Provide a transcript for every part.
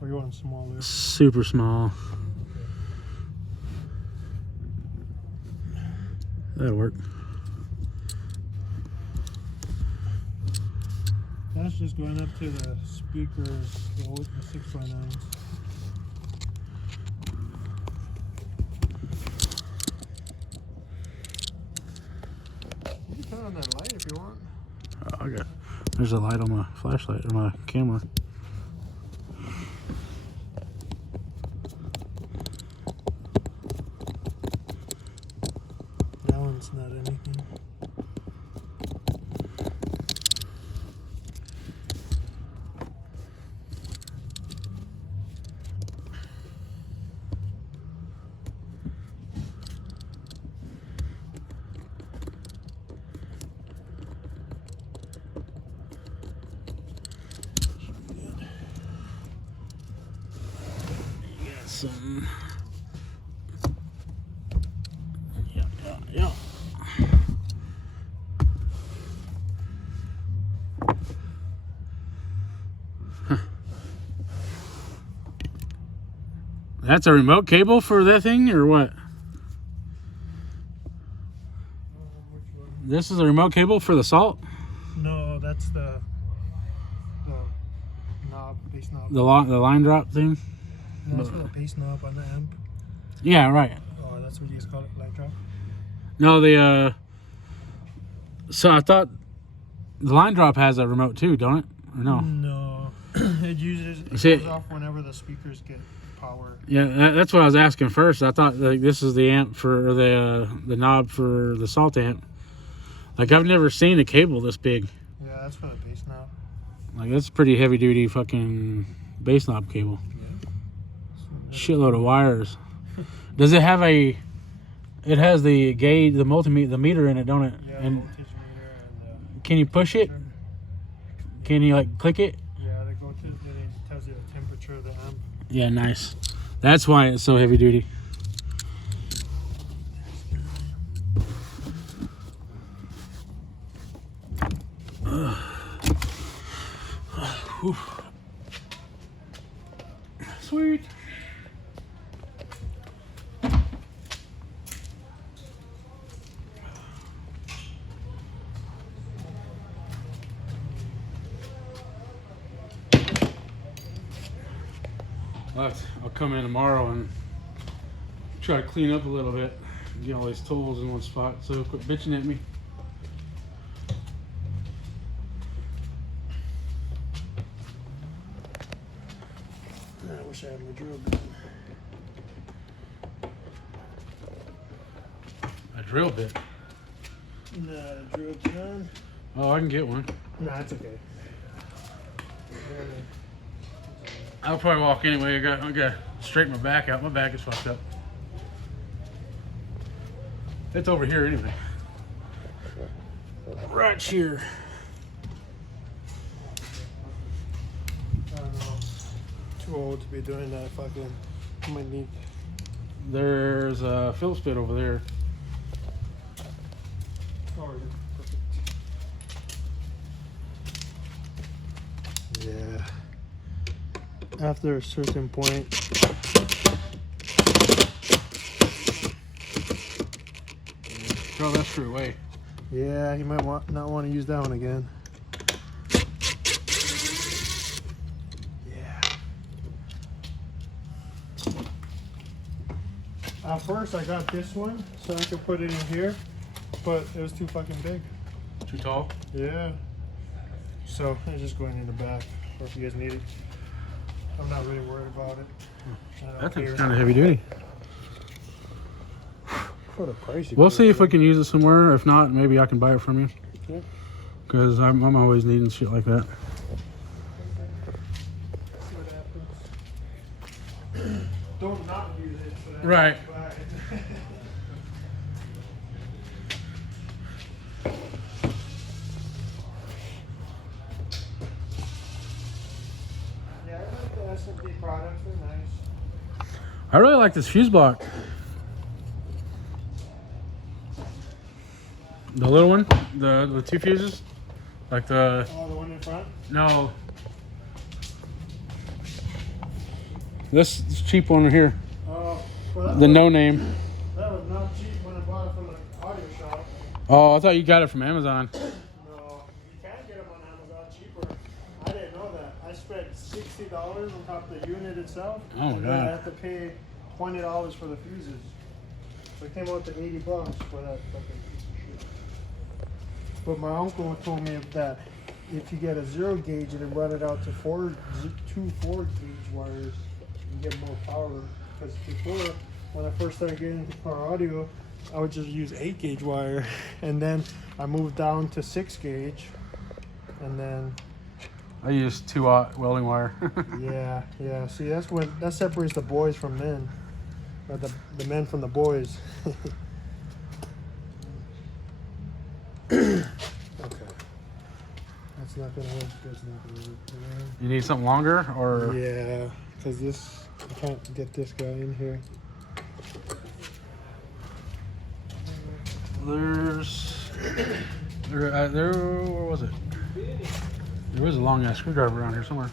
Or you want smaller? Super small. That'll work. That's just going up to the speakers, the 6x9s. You can turn on that light if you want. Oh, okay. There's a light on my flashlight or my camera. That one's not anything. Some. Yeah. Huh. That's a remote cable for that thing, or what? This is a remote cable for the Salt? No, that's the knob, bass knob. The line drop thing? No, that's for the bass knob on the amp. Yeah, right. Oh, that's what you guys call it, line drop? No, so I thought the line drop has a remote too, don't it? Or no? No. it goes off whenever the speakers get power. Yeah, that's what I was asking first. I thought like this is the amp for the knob for the Salt amp. Like I've never seen a cable this big. Yeah, that's for the bass knob. Like that's pretty heavy duty fucking bass knob cable. Yeah. Shitload of wires. Does it have a? It has the gauge, the multimeter, the meter in it, don't it? Yeah, And voltage meter and can you push it? Can you like click it? Yeah, they go to it tells you the temperature of the amp. Yeah, nice. That's why it's so heavy duty. Sweet. I'll come in tomorrow and try to clean up a little bit, get all these tools in one spot, so quit bitching at me. I wish I had my drill gun. A drill bit? Nah, drill gun. Oh, I can get one. Nah, it's okay. I'll probably walk anyway. I gotta straighten my back out. My back is fucked up. It's over here anyway. Right here. I don't know. Too old to be doing that fucking. I might need. There's a Phillips bit over there. Oh, yeah. Yeah. After a certain point. Throw that screw away. Yeah, you might not want to use that one again. Yeah. At first I got this one so I could put it in here, but it was too fucking big. Too tall? Yeah. So it's just going in the back, or if you guys need it. I'm not really worried about it. That thing's kind of heavy duty. For the price. We'll see if we can use it somewhere. If not, maybe I can buy it from you. Yeah. Because I'm always needing shit like that. See what happens. Don't not use it. So that Right. you buy it. Yeah, I like the S&P products. They're nice. I really like this fuse block. The little one, the two fuses, like the Oh, the one in front? no. This cheap one here, Well, the no name. that was not cheap when I bought it from the audio shop. Oh, I thought you got it from Amazon. No, you can get them on Amazon cheaper. I didn't know that. I spent $60 on top of the unit itself. Oh, and then I God. have to pay $20 for the fuses. So it came out to $80 for that fucking piece of shit. But my uncle told me that if you get a 0 gauge and then run it out to two 4 gauge wires, you get more power. Because before, when I first started getting into car audio, I would just use 8 gauge wire, and then I moved down to 6 gauge, and then I use 2-aught welding wire. yeah. See, that separates the boys from men, or the men from the boys. Okay, that's not gonna work. That's not gonna work. You need something longer, or Yeah, because I can't get this guy in here. where was it? There was a long ass screwdriver around here somewhere.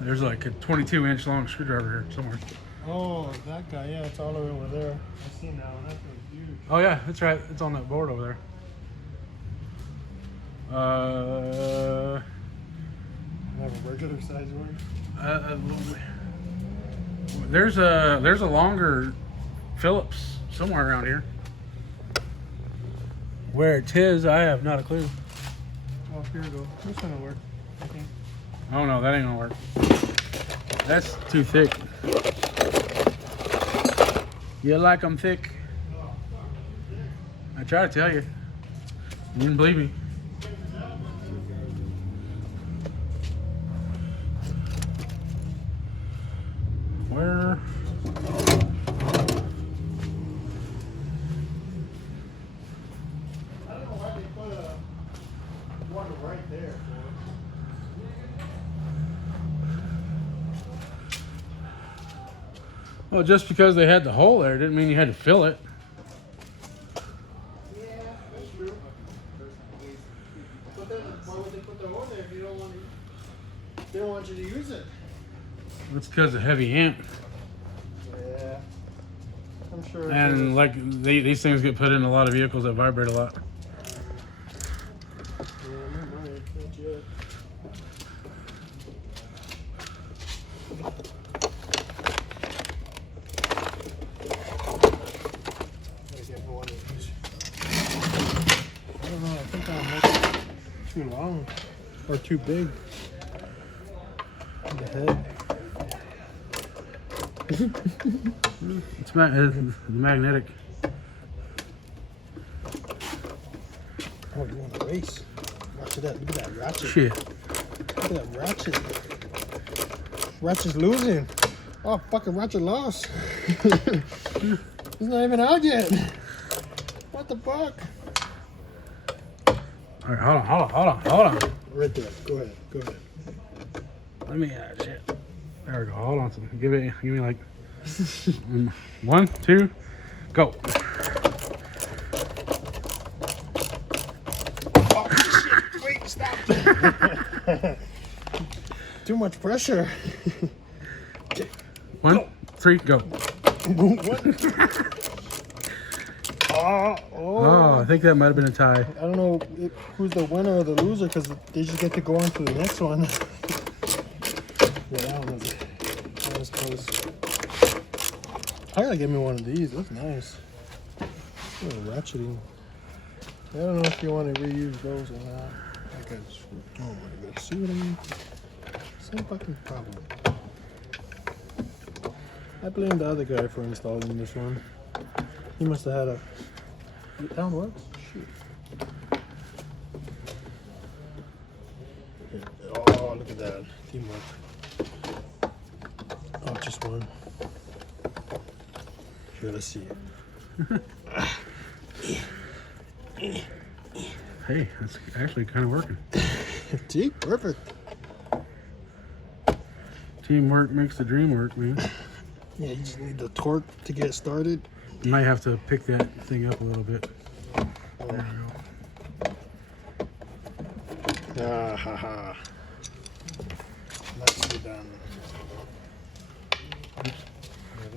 There's like a 22-inch long screwdriver here somewhere. Oh, that guy. Yeah, it's all the way over there. I see now. That's huge. Oh yeah, that's right. It's on that board over there. I have a regular size one. There's a longer Phillips somewhere around here. Where it is, I have not a clue. Oh, here we go. This one will work, I think. Oh no, that ain't gonna work. That's too thick. You like them thick? I try to tell you. You didn't believe me. Where? I don't know why they put one right there. Well, just because they had the hole there didn't mean you had to fill it. Yeah, that's true. But then why would they put the hole there if you don't want to? They don't want you to use it. It's because of heavy amp. Yeah, I'm sure. And like these things get put in a lot of vehicles that vibrate a lot. Yeah, not mine, not yet. Gotta get one of these. I don't know. I think I'm making it too long or too big. The head. It's magnetic. Oh, you want to race? Watch that. Look at that ratchet. Shit. Look at that ratchet. Ratchet's losing. Oh, fucking ratchet lost. He's not even out yet. What the fuck? All right, hold on. Right there. Go ahead. Let me shit. There we go. Hold on. Give me like 1, 2, go. Oh, shit. Wait, stop. Too much pressure. 1, 3, go. Oh, I think that might have been a tie. I don't know who's the winner or the loser because they just get to go on to the next one. Yeah, that was close. I gotta get me one of these. That's nice. A little ratcheting. I don't know if you want to reuse those or not. I guess. Oh my god. See what I mean? Same fucking problem. I blame the other guy for installing this one. He must have had a. That one works? Shit. Oh, look at that. Teamwork. Oh, just one. Here, let's see it. Hey, that's actually kind of working. See? Perfect. Teamwork makes the dream work, man. Yeah, you just need the torque to get started. You might have to pick that thing up a little bit. There we go. Ah ha ha. Nicely done.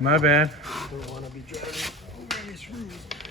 My bad. Don't want to be driving too many screws.